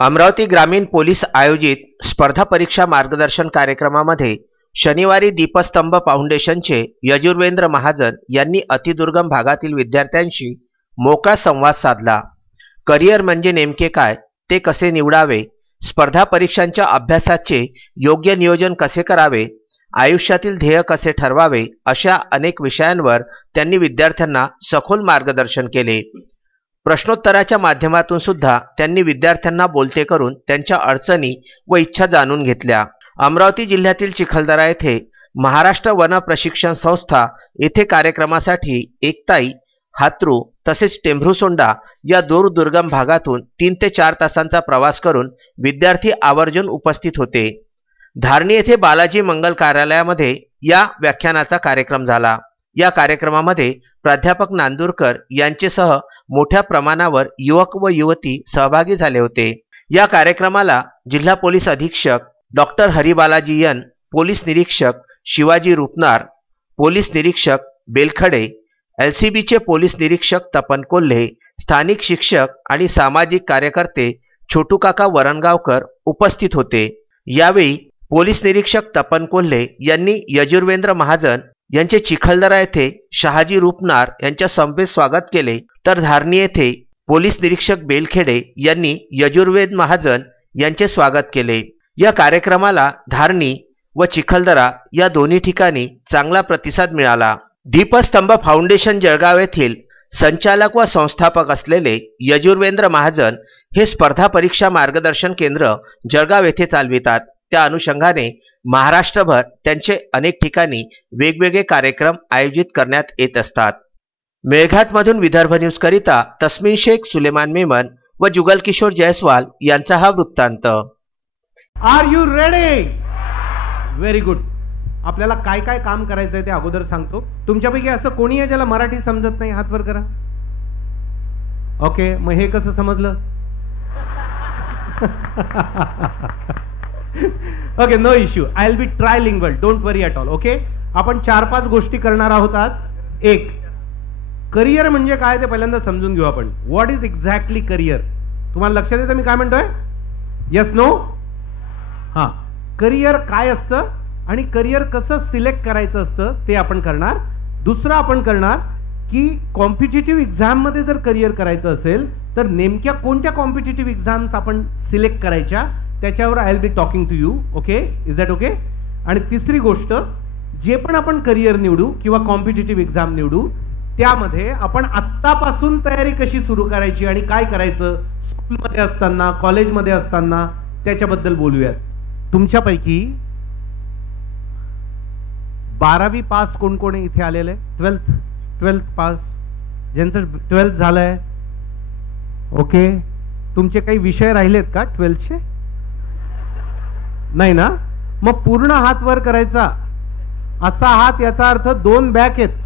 अमरावती ग्रामीण पोलीस आयोजित स्पर्धा परीक्षा मार्गदर्शन कार्यक्रमामध्ये शनिवारी दीपस्तंभ फाउंडेशनचे यजुर्वेंद्र महाजन यांनी अतिदुर्गम भागातील विद्यार्थ्यांशी मोकळा संवाद साधला। करिअर म्हणजे नेमके काय, ते कसे निवडावे, स्पर्धा परीक्षांच्या अभ्यासाचे योग्य नियोजन कसे करावे, आयुष्यातील ध्येय कसे ठरवावे, अशा अनेक विषयांवर त्यांनी विद्यार्थ्यांना सखोल मार्गदर्शन केले। प्रश्नोत्तराच्या माध्यमातून सुद्धा त्यांनी विद्यार्थ्यांना बोलते करून त्यांच्या अडचणी व इच्छा जाणून घेतल्या। अमरावती जिल्ह्यातील चिखलदरा येथे महाराष्ट्र वन प्रशिक्षण संस्था येथे कार्यक्रमासाठी एकताई, हातरू तसेच टेंभरुसोंडा या दुर्गम भागातून 3 ते 4 तासांचा प्रवास करून विद्यार्थी आवर्जून उपस्थित होते। धारणी येथे बालाजी मंगल कार्यालयामध्ये या व्याख्यानाचा कार्यक्रम झाला। या कार्यक्रमामध्ये प्राध्यापक नांदुरकर यांचेसह मोठ्या प्रमाणावर युवक व युवती सहभागी झाले होते। या कार्यक्रमाला जिल्हा पोलीस अधीक्षक डॉक्टर हरिबालाजी एन, पोलीस निरीक्षक शिवाजी रुपनार, पोलीस निरीक्षक बेलखडे, LCBचे पोलीस निरीक्षक तपन कोल्हे, स्थानिक शिक्षक आणि सामाजिक कार्यकर्ते छोटू काका वरणगावकर उपस्थित होते। यावेळी पोलीस निरीक्षक तपन कोल्हे यांनी यजुर्वेंद्र महाजन यांचे चिखलदरा येथे शहाजी रुपनार यांच्या समवेत स्वागत केले, तर धारणी येथे पोलीस निरीक्षक बेलखेडे यांनी यजुर्वेद महाजन यांचे स्वागत केले। या कार्यक्रमाला धारणी व चिखलदरा या दोन्ही ठिकाणी चांगला प्रतिसाद मिळाला। दीपस्तंभ फाउंडेशन जळगाव येथील संचालक व संस्थापक असलेले यजुर्वेंद्र महाजन हे स्पर्धा परीक्षा मार्गदर्शन केंद्र जळगाव येथे चालवितात। त्या अनुषंगाने महाराष्ट्रभर त्यांचे अनेक ठिकाणी वेगवेगळे कार्यक्रम आयोजित करण्यात येत असतात। मेळघाटमधून विदर्भ न्यूज करिता तस्मीन शेख, सुलेमान मेमन व जुगल किशोर जयस्वाल यांचा हा वृत्तांत। Are you ready? Very good. आपल्याला काय काय काम करायचं आहे ते अगोदर सांगतो। तुमच्यापैकी असं कोणी आहे ज्याला मराठी समजत नाही? हात वर करा। ओके, मग हे कसं समजलं? Okay, no issue, I will be trilingual, don't worry at all. Okay, आपण 4-5 गोष्टी करणार आहोत आज। एक, करिअर म्हणजे काय ते पहिल्यांदा समजून घेऊ आपण। What is exactly career? तुम्हाला लक्षात येतं मी काय म्हणतोय? Yes, no? हां, करिअर काय असतं आणि करिअर कसं सिलेक्ट करायचं असतं ते आपण करणार। दुसरं आपण करणार की कॉम्पिटिटिव्ह एक्झाममध्ये जर करिअर करायचं असेल तर नेमक्या कोणत्या कॉम्पिटिटिव्ह एक्झाम्स आपण सिलेक्ट करायच्या त्याच्यावर I will be talking to you. Okay, is that okay? आणि तिसरी गोष्ट, जे पण आपण करिअर निवडू किंवा कॉम्पिटिटिव्ह एक्झाम निवडू त्यामध्ये आपण आत्तापासून तयारी कशी सुरू करायची आणि काय करायचं स्कूलमध्ये असताना, कॉलेजमध्ये असताना, त्याच्याबद्दल बोलूयात। तुमच्यापैकी 12वी पास कोण कोण इथे आलेले? 12th पास, ज्यांचं 12th झालंय? ओके, तुमचे काही विषय राहिलेत का 12thचे? नाही ना? मग पूर्ण हात वर करायचा। असा हात याचा अर्थ 2 बॅक आहेत।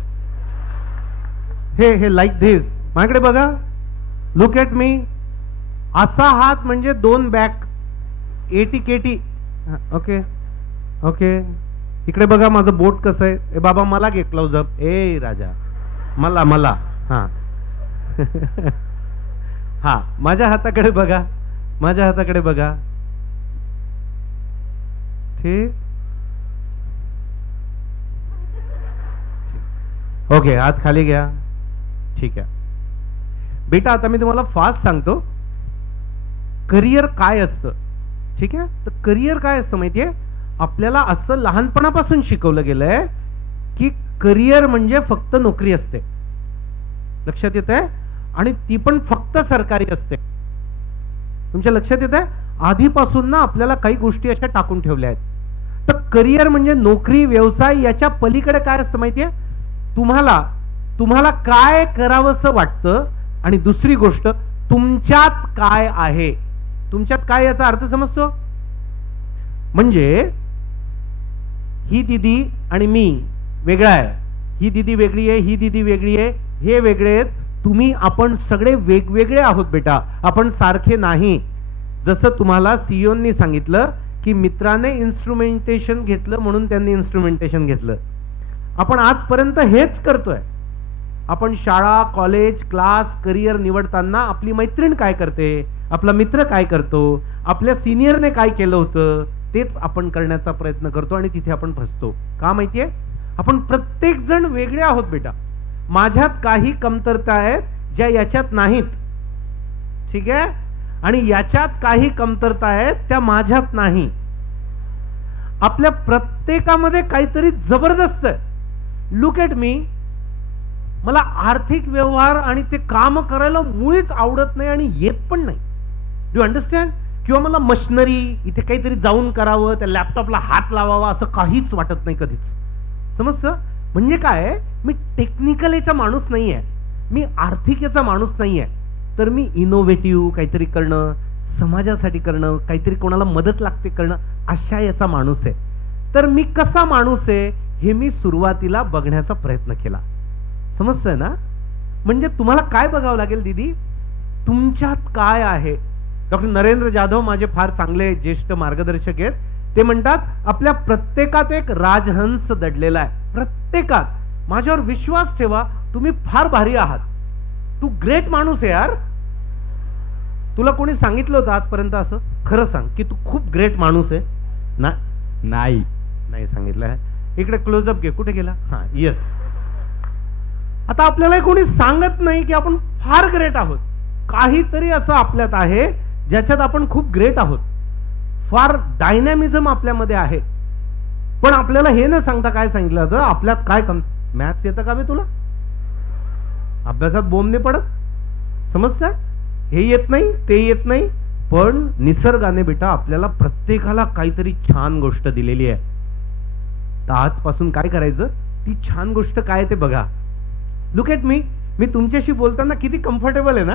हे लाईक धिस, माझ्याकडे बघा, लुक ॲट मी। असा हात म्हणजे 2 बॅक, ATKT। ओके ओके, इकडे बघा माझं बोट कसं आहे। ए बाबा मला घे क्लोजअप। ए राजा, मला हां हां, माझ्या हाताकडे बघा, माझ्या हाताकडे बघा। ठीक, ओके, हात खाली घ्या। ठीक आहे बेटा, आता मी तुम्हाला फास्ट सांगतो करिअर काय असतं। ठीक आहे, तर करिअर काय असतं माहितीये? आपल्याला असं लहानपणापासून शिकवलं गेलंय की करिअर म्हणजे फक्त नोकरी असते। लक्षात येत आहे? आणि ती पण फक्त सरकारी असते। तुमच्या लक्षात येत आहे? आधीपासून ना आपल्याला काही गोष्टी अशा टाकून ठेवल्या आहेत। तर करिअर म्हणजे नोकरी, व्यवसाय, याच्या पलीकडे काय असतं माहितीये? तुम्हाला काय करावंसं वाटतं आणि दुसरी गोष्ट तुमच्यात काय आहे। तुमच्यात काय याचा अर्थ समजतो? म्हणजे ही दीदी आणि मी वेगळा आहे, ही दीदी वेगळी आहे, ही दीदी वेगळी आहे, हे वेगळे आहेत, तुम्ही आपण सगळे वेगवेगळे आहोत बेटा, आपण सारखे नाही। जसं तुम्हाला सीईओनी सांगितलं की मित्राने इन्स्ट्रुमेंटेशन घेतलं म्हणून त्यांनी इन्स्ट्रुमेंटेशन घेतलं, आपण आजपर्यंत हेच करतोय। आपण शाळा, कॉलेज, क्लास, करिअर निवडताना आपली मैत्रीण काय करते, आपला मित्र काय करतो, आपल्या सिनियरने काय केलं होतं, तेच आपण करण्याचा प्रयत्न करतो आणि तिथे आपण फसतो. का माहितीये? आपण प्रत्येक जण वेगळे आहोत बेटा. माझ्यात काही कमतरता आहेत ज्या याच्यात नाहीत, ठीक आहे, आणि याच्यात काही कमतरता आहेत त्या माझ्यात नाही. आपल्या प्रत्येकामध्ये काहीतरी जबरदस्त आहे. Look at me. मला आर्थिक व्यवहार आणि ते काम करायला मुळीच आवडत नाही आणि येत पण नाही. Do understand? किंवा मला मशिनरी इथे काहीतरी जाऊन करावं, त्या लॅपटॉपला हात लावावा असं काहीच वाटत नाही कधीच. समजतं? म्हणजे काय, मी टेक्निकल याचा माणूस नाही आहे, मी आर्थिक याचा माणूस नाही आहे, तर मी इनोव्हेटिव्ह काहीतरी करणं, समाजासाठी करणं, काहीतरी कोणाला मदत लागते करणं, अशा याचा माणूस आहे. तर मी कसा माणूस आहे हे मी सुरुवातीला बघण्याचा प्रयत्न केला. समजतंय ना? म्हणजे तुम्हाला काय बघावं लागेल दीदी, तुमच्यात काय आहे. डॉक्टर नरेंद्र जाधव माझे फार चांगले ज्येष्ठ मार्गदर्शक आहेत. ते म्हणतात आपल्या प्रत्येकात एक राजहंस दडलेला आहे, प्रत्येकात. माझ्यावर विश्वास ठेवा, तुम्ही फार भारी आहात, तू ग्रेट माणूस आहे यार. तुला कोणी सांगितलं होतं आजपर्यंत असं? खरं सांग की तू खूप ग्रेट माणूस आहे ना? नाही नाही सांगितलं. इकडे क्लोजअप घे. कुठे गेला? हा, येस. आता आपल्याला कोणी सांगत नाही की आपण फार ग्रेट आहोत. काहीतरी असं आपल्यात आहे ज्याच्यात आपण खूप ग्रेट आहोत, फार डायनॅमिझम आपल्यामध्ये आहे. पण आपल्याला हे न सांगता काय सांगितलं होतं, आपल्यात काय कम. मॅथ्स येतं का बे तुला? अभ्यासात बोंब नाही पडत? समजतं? हे येत नाही, ते येत नाही, पण निसर्गाने बेटा आपल्याला प्रत्येकाला काहीतरी छान गोष्ट दिलेली आहे. तर आजपासून काय करायचं, ती छान गोष्ट काय ते बघा. Look at me. मी तुमच्याशी बोलताना किती कम्फर्टेबल आहे ना.